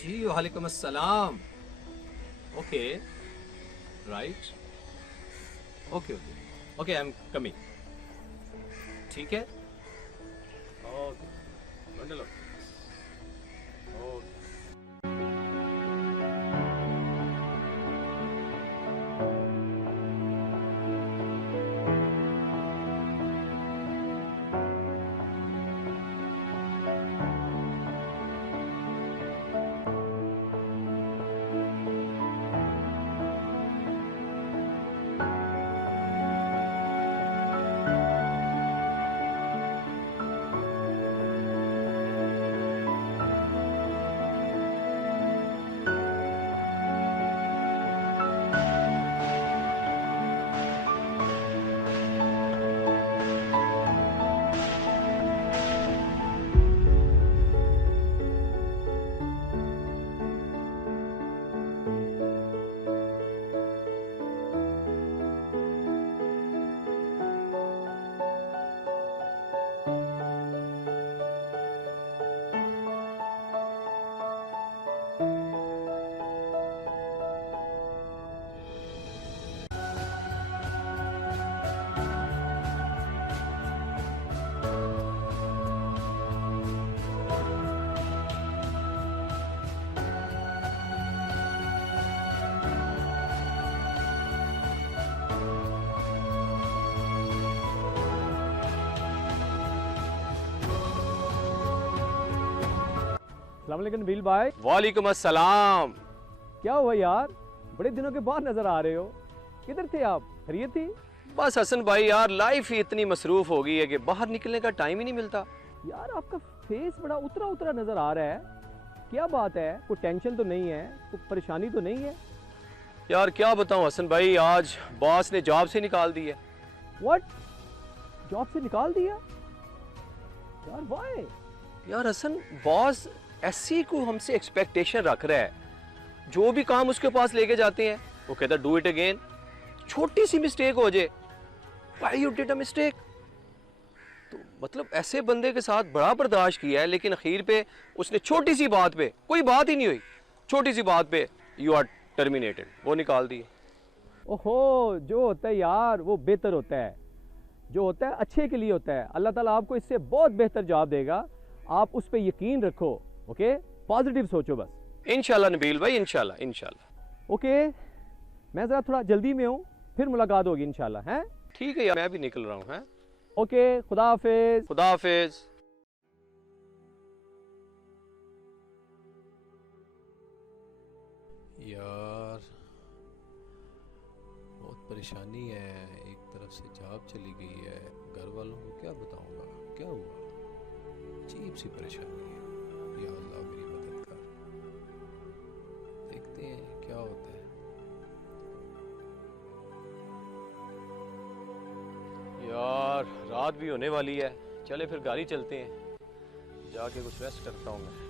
जी वालेकुम अस्सलाम। Okay, right, okay okay okay, I am coming. ठीक है, ओके, बंडल अप, ओके। अस्सलाम वालेकुम नबील भाई। वालेकुम अस्सलाम। क्या हुआ यार, बड़े दिनों के बाद नजर आ रहे हो, किधर थे आप? खैरियत थी? बस हसन भाई यार, लाइफ ही इतनी मसरूफ हो गई है कि बाहर निकलने का टाइम ही नहीं मिलता। यार आपका फेस बड़ा उतरा उतरा नजर आ रहा है, क्या बात है? कोई टेंशन तो नहीं है, कोई परेशानी तो नहीं है? यार क्या बताऊं हसन भाई, आज बॉस ने जॉब से निकाल दी है। व्हाट? जॉब से निकाल दिया? यार वाई? यार हसन, बॉस ऐसी को हमसे एक्सपेक्टेशन रख रहा है, जो भी काम उसके पास लेके जाते हैं वो कहता डू इट अगेन। छोटी सी मिस्टेक हो जाए, why you did a mistake. तो मतलब ऐसे बंदे के साथ बड़ा बर्दाश्त किया है, लेकिन अखीर पे उसने छोटी सी बात पे, कोई बात ही नहीं हुई, छोटी सी बात पे यू आर टर्मिनेटेड, वो निकाल दिए। ओहो, जो होता है यार वो बेहतर होता है, जो होता है अच्छे के लिए होता है। अल्लाह ताला आपको इससे बहुत बेहतर जवाब देगा, आप उस पर यकीन रखो। ओके, पॉजिटिव सोचो बस। इंशाल्लाह नबील भाई, इंशाल्लाह इंशाल्लाह। ओके, मैं ज़रा थोड़ा जल्दी में हूँ, फिर मुलाकात होगी इंशाल्लाह। हैं? ठीक है यार, मैं भी निकल रहा हूँ। हैं, ओके, खुदा हाफिज। खुदा हाफिज। यार बहुत परेशानी है, एक तरफ से जॉब चली गई है, घर वालों को क्या बताऊंगा, क्या हुआ? अजीब सी परेशानी है। या अल्लाह मेरी मदद कर, देखते हैं क्या होता है। यार रात भी होने वाली है, चले फिर गाड़ी चलते हैं, जाके कुछ रेस्ट करता हूँ मैं।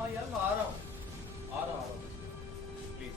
हाँ यार, मैं आ रहा हूँ, आ रहा हूँ प्लीज।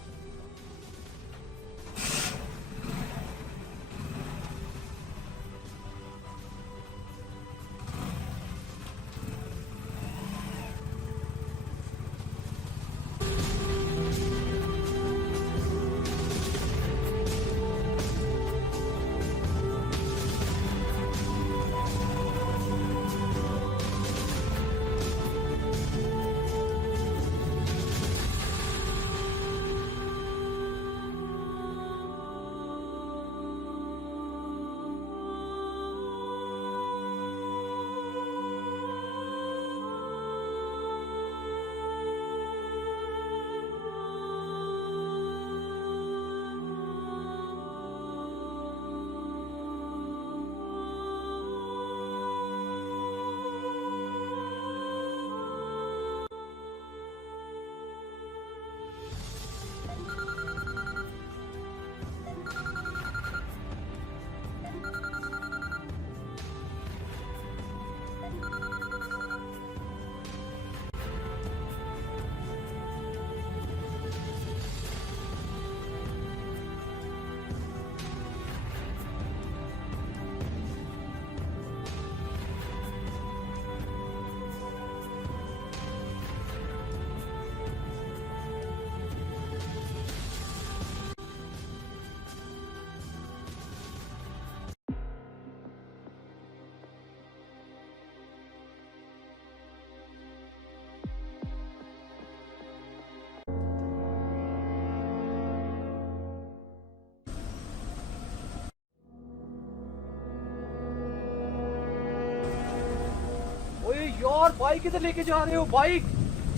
यार बाइक किधर लेके जा रहे हो? बाइक,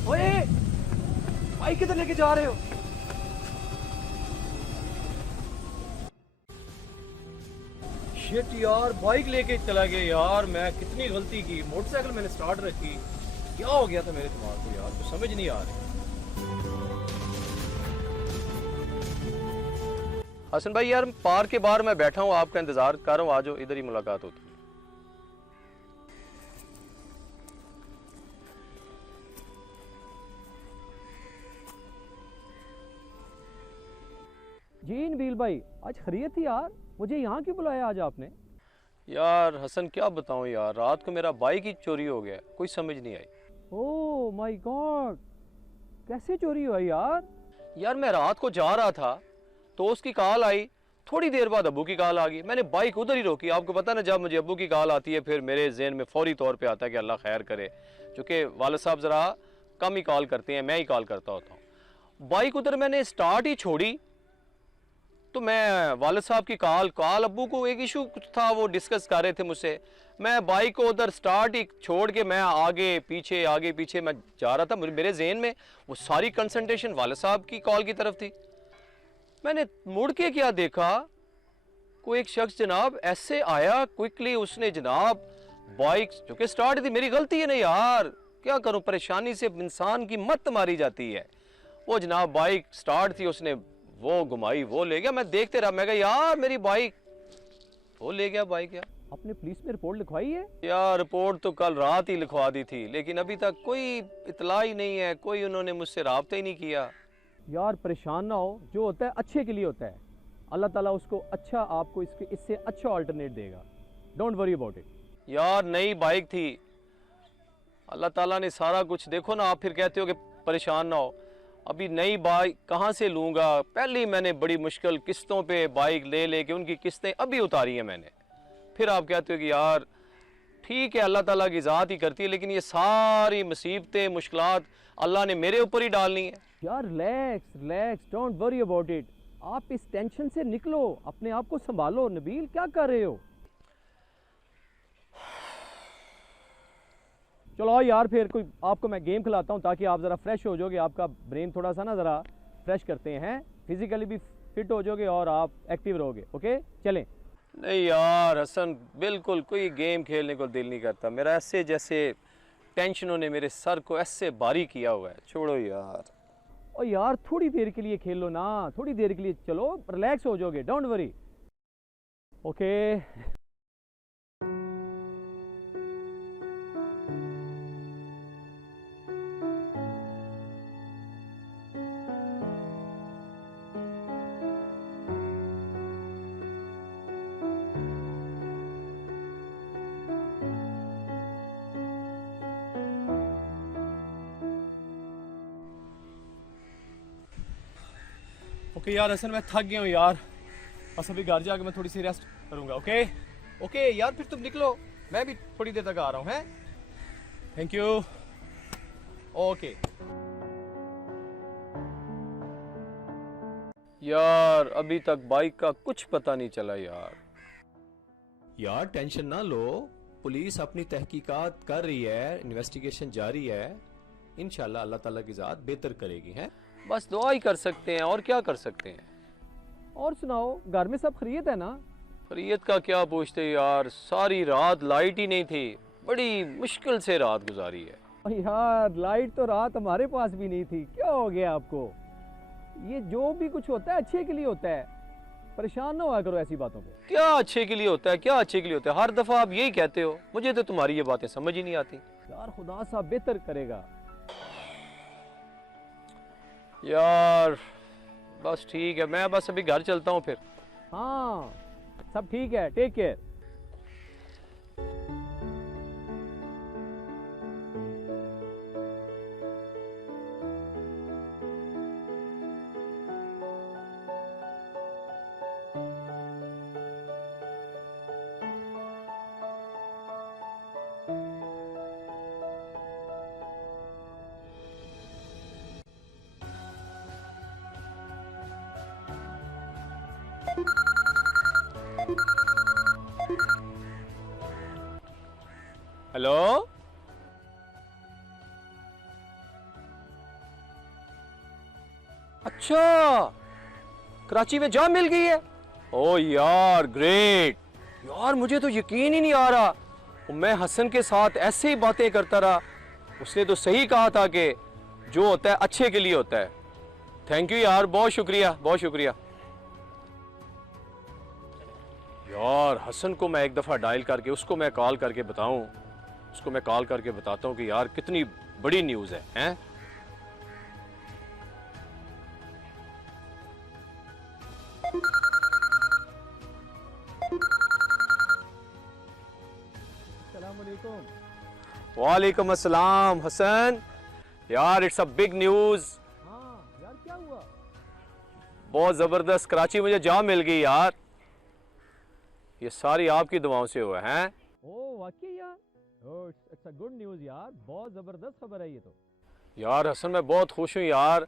ओए बाइक किधर लेके जा रहे हो? शिट यार, बाइक लेके चला गया यार। मैं कितनी गलती की, मोटरसाइकिल मैंने स्टार्ट रखी, क्या हो गया था मेरे दिमाग को यार, कुछ समझ नहीं आ रही। हसन भाई यार, पार्क के बाहर मैं बैठा हूँ, आपका इंतजार कर रहा हूँ, आ जाओ, इधर ही मुलाकात होती है। जी नबील भाई, आज खैरियत थी यार? मुझे यहाँ क्यों बुलाया आज आपने? यार हसन क्या बताऊँ यार, रात को मेरा बाइक ही चोरी हो गया, कोई समझ नहीं आई। ओह माय गॉड, कैसे चोरी हुआ यार? यार मैं रात को जा रहा था तो उसकी कॉल आई, थोड़ी देर बाद अब्बू की कॉल आ गई, मैंने बाइक उधर ही रोकी। आपको पता ना, जब मुझे अब्बू की कॉल आती है फिर मेरे जहन में फौरी तौर पे आता है कि अल्लाह खैर करे, क्योंकि वालिद साहब ज़रा कम ही कॉल करते हैं, मैं ही कॉल करता होता हूँ। बाइक उधर मैंने स्टार्ट ही छोड़ी तो मैं वालिद साहब की कॉल अब्बू को एक इशू कुछ था, वो डिस्कस कर रहे थे मुझसे। मैं बाइक को उधर स्टार्ट ही छोड़ के मैं आगे पीछे मैं जा रहा था। मेरे जहन में वो सारी कंसंट्रेशन वालिद साहब की कॉल की तरफ थी। मैंने मुड़ के क्या देखा, कोई एक शख्स जनाब ऐसे आया क्विकली, उसने जनाब बाइक जो कि स्टार्ट थी, मेरी गलती है ना यार, क्या करूं, परेशानी से इंसान की मत मारी जाती है। वो जनाब बाइक स्टार्ट थी, उसने वो घुमाई, वो ले गया। मैं देखते रहा, मैं कहा यार मेरी बाइक, वो ले गया बाइक। यार आपने पुलिस में रिपोर्ट लिखवाई है? यार रिपोर्ट तो कल रात ही लिखवा दी थी, लेकिन अभी तक कोई इतला ही नहीं है, कोई उन्होंने मुझसे राब्ता ही नहीं किया। यार परेशान ना हो, जो होता है अच्छे के लिए होता है। अल्लाह ताला उसको अच्छा, आपको इससे अच्छा अल्टरनेट देगा। Don't worry about it. यार नई बाइक थी, अल्लाह ताला ने सारा कुछ, देखो ना आप फिर कहते हो कि परेशान ना हो। अभी नई बाइक कहाँ से लूँगा, पहले ही मैंने बड़ी मुश्किल किस्तों पे बाइक ले लेके उनकी किस्तें अभी उतारी हैं मैंने। फिर आप कहते हो कि यार ठीक है अल्लाह ताला की ज़ात ही करती है, लेकिन ये सारी मुसीबतें मुश्किलात अल्लाह ने मेरे ऊपर ही डालनी है। यार relax relax, don't worry about it. आप इस टेंशन से निकलो, अपने आप को संभालो। नबील क्या कर रहे हो? चलो आओ यार, फिर कोई आपको मैं गेम खिलाता हूँ ताकि आप ज़रा फ्रेश हो जाओगे, आपका ब्रेन थोड़ा सा ना ज़रा फ्रेश करते हैं, फिजिकली भी फिट हो जाओगे और आप एक्टिव रहोगे। ओके चलें। नहीं यार हसन, बिल्कुल कोई गेम खेलने को दिल नहीं करता मेरा, ऐसे जैसे टेंशनों ने मेरे सर को ऐसे भारी किया हुआ है। छोड़ो यार। और यार थोड़ी देर के लिए खेल लो ना, थोड़ी देर के लिए, चलो रिलैक्स हो जाओगे, डोंट वरी। ओके ओके यार असल मैं थक गया हूँ यार, बस अभी घर जाके मैं थोड़ी सी रेस्ट करूँगा। ओके ओके यार, फिर तुम निकलो, मैं भी थोड़ी देर तक आ रहा हूँ। हैं, थैंक यू। ओके यार अभी तक बाइक का कुछ पता नहीं चला यार। यार टेंशन ना लो, पुलिस अपनी तहकीकात कर रही है, इन्वेस्टिगेशन जारी है, इंशाल्लाह अल्लाह ताला की ज़ात बेहतर करेगी। हैं, बस दुआ ही कर सकते हैं, और क्या कर सकते हैं। और सुनाओ, घर में सब खैरियत है ना? खैरियत का क्या पूछते यार, सारी रात लाइट ही नहीं थी, बड़ी मुश्किल से रात गुजारी है। और यार लाइट तो रात हमारे पास भी नहीं थी, क्या हो गया आपको? ये जो भी कुछ होता है अच्छे के लिए होता है, परेशान ना हुआ करो ऐसी बातों पे। क्या अच्छे के लिए होता है, क्या अच्छे के लिए होता है, हर दफा आप यही कहते हो, मुझे तो तुम्हारी ये बातें समझ ही नहीं आती। यार खुदा साहब बेहतर करेगा। यार बस ठीक है, मैं बस अभी घर चलता हूँ फिर। हाँ सब ठीक है, टेक केयर। हेलो अच्छा, कराची में जॉब मिल गई है। ओ यार ग्रेट यार, मुझे तो यकीन ही नहीं आ रहा। मैं हसन के साथ ऐसे ही बातें करता रहा, उसने तो सही कहा था कि जो होता है अच्छे के लिए होता है। थैंक यू यार, बहुत शुक्रिया बहुत शुक्रिया। यार हसन को मैं एक दफ़ा डायल करके उसको मैं कॉल करके बताऊं, उसको मैं कॉल करके बताता हूं कि यार कितनी बड़ी न्यूज़ है, हैं? वालेकुम अस्सलाम हसन। यार इट्स अ बिग न्यूज़। हाँ यार, क्या हुआ? बहुत ज़बरदस्त, कराची मुझे जॉब मिल गई यार। ये सारी आपकी दुआओं से हुआ है। ओ वाकई यार, oh it's a good news यार, बहुत ज़बरदस्त खबर है ये तो। यार हसन मैं बहुत खुश हूँ यार,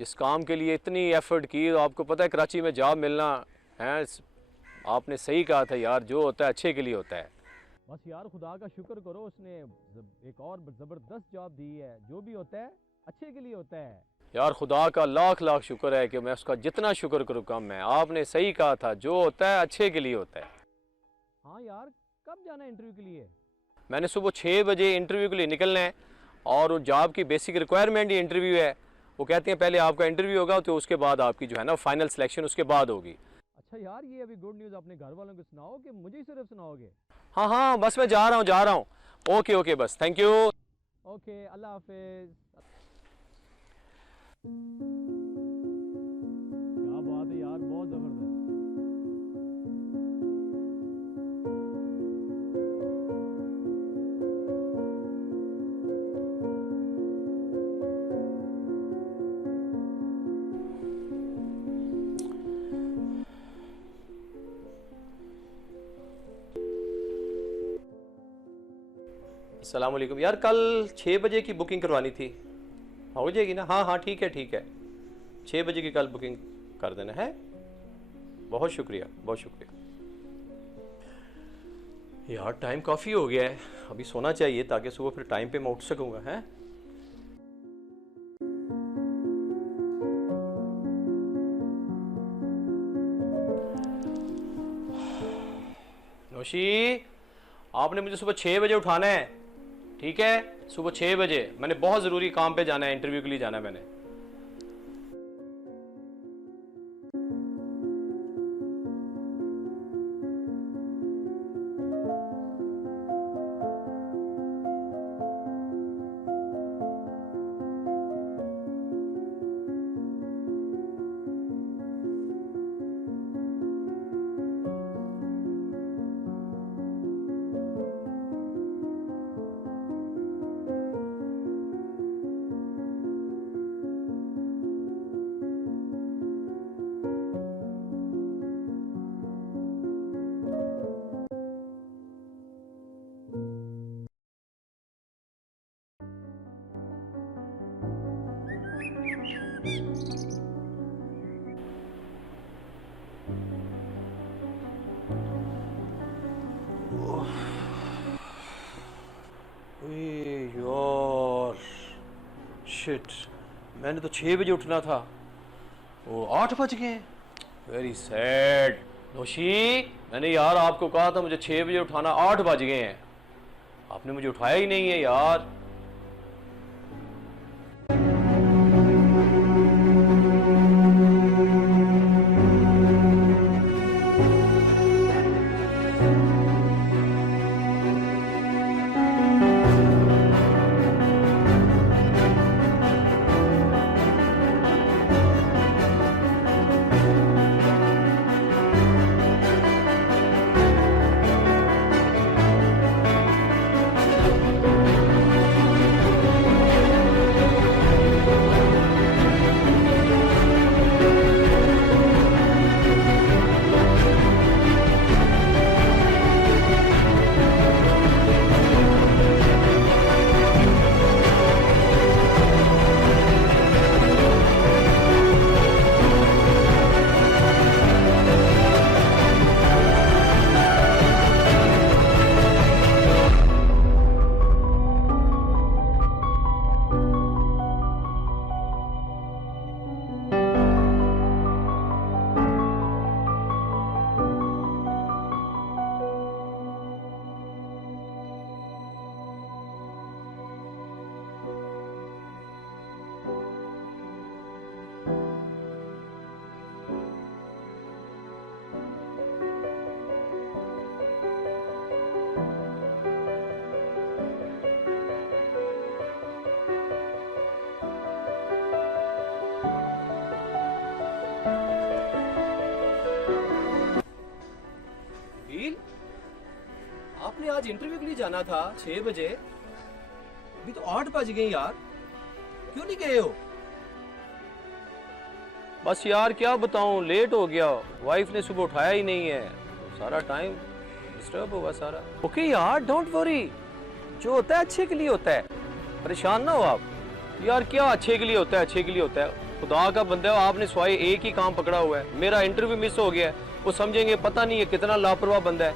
इस काम के लिए इतनी एफर्ट की। आपको पता है कराची में जॉब मिलना है, आपने सही कहा था यार, जो होता है अच्छे के लिए होता है। बस यार खुदा का शुक्र करो, उसने एक और ज़बरदस्त जॉब दी है। जो भी होता है अच्छे के लिए होता है। यार खुदा का लाख लाख शुक्र है कि मैं उसका जितना शुक्र करूँ कम है। आपने सही कहा था, जो होता है अच्छे के लिए होता है। हाँ यार, कब जाना है इंटरव्यू के लिए? मैंने सुबह 6 बजे इंटरव्यू के लिए निकलना है, और वो जॉब की बेसिक रिक्वायरमेंट ही इंटरव्यू है। वो कहते हैं पहले आपका इंटरव्यू होगा, तो उसके बाद आपकी जो है ना फाइनल सिलेक्शन उसके बाद होगी। अच्छा यार, ये अभी गुड न्यूज़ अपने घर वालों को सुनाओ कि मुझे ही सिर्फ सुनाओगे? हाँ हाँ, बस मैं जा रहा हूँ। ओके ओके, बस थैंक यू। ओके, अल्लाह हाफिज। क्या बात है यार, बहुत ज़बरदस्त। अस्सलाम वालेकुम यार, कल 6 बजे की बुकिंग करवानी थी, हो जाएगी ना? हाँ हाँ ठीक है ठीक है, 6 बजे की कल बुकिंग कर देना है। बहुत शुक्रिया बहुत शुक्रिया। यार टाइम काफ़ी हो गया है, अभी सोना चाहिए ताकि सुबह फिर टाइम पे मैं उठ सकूँगा। है नौशी, आपने मुझे सुबह 6 बजे उठाना है, ठीक है? सुबह 6 बजे मैंने बहुत ज़रूरी काम पे जाना है, इंटरव्यू के लिए जाना है मैंने। यार शिट, मैंने तो 6 बजे उठना था, वो 8 बज गए। Very sad. नौशी, मैंने यार आपको कहा था मुझे 6 बजे उठाना, 8 बज गए हैं, आपने मुझे उठाया ही नहीं है यार। इंटरव्यू के लिए जाना था 6 बजे, अभी तो 8 बज गए यार, क्यों नहीं गए हो? बस यार क्या बताऊं, लेट हो गया, वाइफ ने सुबह उठाया ही नहीं है, तो सारा टाइम डिस्टर्ब होगा सारा। ओके यार, डोंट वरी, जो होता है अच्छे के लिए होता है, परेशान ना हो आप। यार क्या अच्छे के लिए होता है, अच्छे के लिए होता है, खुदा का बंदा है, आपने स्वाई एक ही काम पकड़ा हुआ है, मेरा इंटरव्यू मिस हो गया है, वो समझेंगे पता नहीं है कितना लापरवाह बंदा है,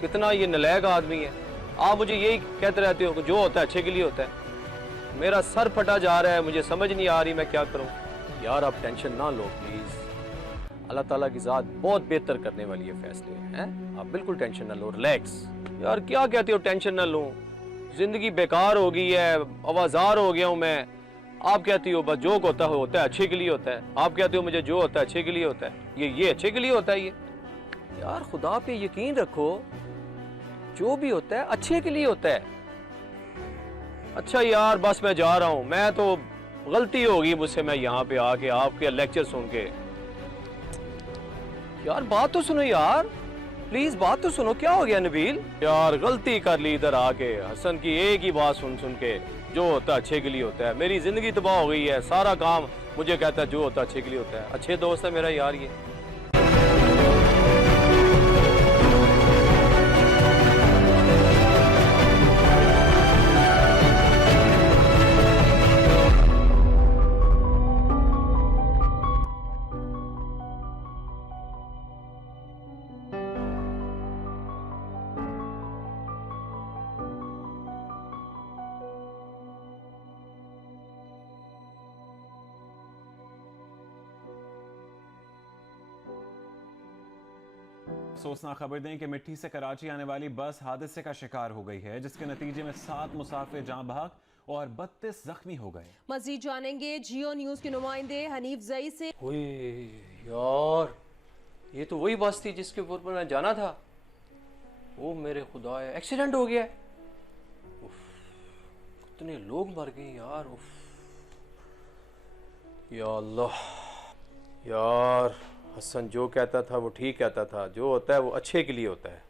कितना ये नलायक आदमी है। आप मुझे यही कहते रहते हो कि जो होता है अच्छे के लिए होता है। मेरा सर फटा जा रहा है, मुझे समझ नहीं आ रही मैं क्या करूं। यार आप टेंशन ना लो प्लीज, अल्लाह ताला की ज़ात बहुत बेहतर करने वाली है फैसले हैं, आप बिल्कुल टेंशन ना लो, रिलैक्स। यार क्या कहते हो टेंशन ना लूं, जिंदगी बेकार हो गई है, आवाजार हो गया हूं मैं। आप कहती हो बस जो होता है अच्छे के लिए होता है, आप कहते हो मुझे जो होता है अच्छे के लिए होता है, ये अच्छे के लिए होता है ये। यार खुदा पे यकीन रखो, जो भी होता है अच्छे के लिए होता है। अच्छा यार बस मैं जा रहा हूं, मैं तो गलती होगी मुझसे, मैं यहाँ पे आके आपके लेक्चर सुन के। यार बात तो सुनो यार, प्लीज बात तो सुनो, क्या हो गया नबील? यार गलती कर ली इधर आके, हसन की एक ही बात सुन सुन के, जो होता है अच्छे के लिए होता है। मेरी जिंदगी तबाह हो गई है, सारा काम मुझे कहता है जो होता है अच्छे के लिए होता है। अच्छे दोस्त है मेरा यार ये। अफसोसनाक खबर दें कि मिट्टी से कराची आने वाली बस हादसे का शिकार हो गई है, जिसके नतीजे में 7 मुसाफिर जान बहक और 32 जख्मी हो गए। मजीद जानेंगे जियो न्यूज के नुमाइंदे हनीफ जई से। ओए यार, ये तो वही बस थी जिसके ऊपर मैं जाना था। ओ मेरे खुदा, एक्सीडेंट हो गया। उफ, कितने लोग मर गए यार। उफ, या अल्लाह। यार हसन जो कहता था वो ठीक कहता था, जो होता है वो अच्छे के लिए होता है।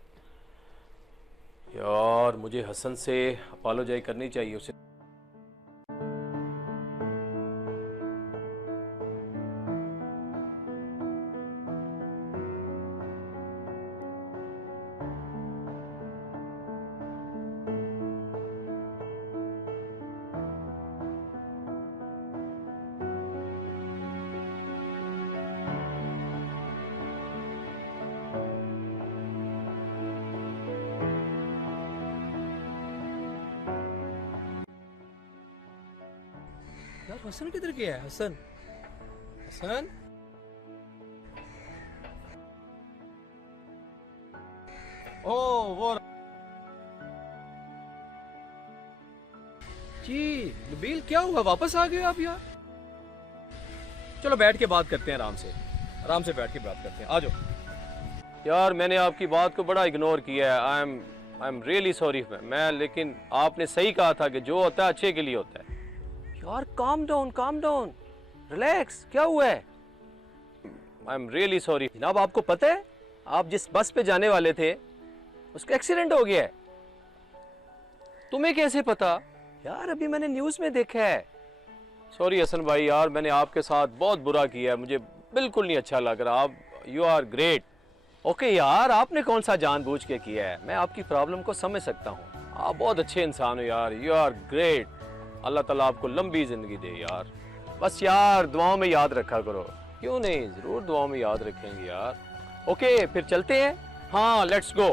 यार मुझे हसन से अपोलोजाइज करनी चाहिए उसे। यार हसन किधर गया है? हसन, हसन, ओ वो जी नबील, क्या हुआ, वापस आ गए आप यार? चलो बैठ के बात करते हैं, आराम से बैठ के बात करते हैं, आ जाओ। यार मैंने आपकी बात को बड़ा इग्नोर किया है, आई एम रियली सॉरी मैं, लेकिन आपने सही कहा था कि जो होता है अच्छे के लिए होता है। यार काम डाउन, रिलैक्स, क्या हुआ है? I am really sorry. जनाब आपको पता है आप जिस बस पे जाने वाले थे उसका एक्सीडेंट हो गया है। तुम्हें कैसे पता? यार अभी मैंने न्यूज़ में देखा है। सॉरी हसन भाई, यार मैंने आपके साथ बहुत बुरा किया है, मुझे बिल्कुल नहीं अच्छा लग रहा। आप यू आर ग्रेट। ओके यार, आपने कौन सा जानबूझ के किया है, मैं आपकी प्रॉब्लम को समझ सकता हूँ। आप बहुत अच्छे इंसान हो यार, यू आर ग्रेट। अल्लाह ताला आपको लंबी जिंदगी दे यार। बस यार दुआओं में याद रखा करो। क्यों नहीं, जरूर दुआओं में याद रखेंगे यार। ओके फिर चलते हैं। हाँ लेट्स गो।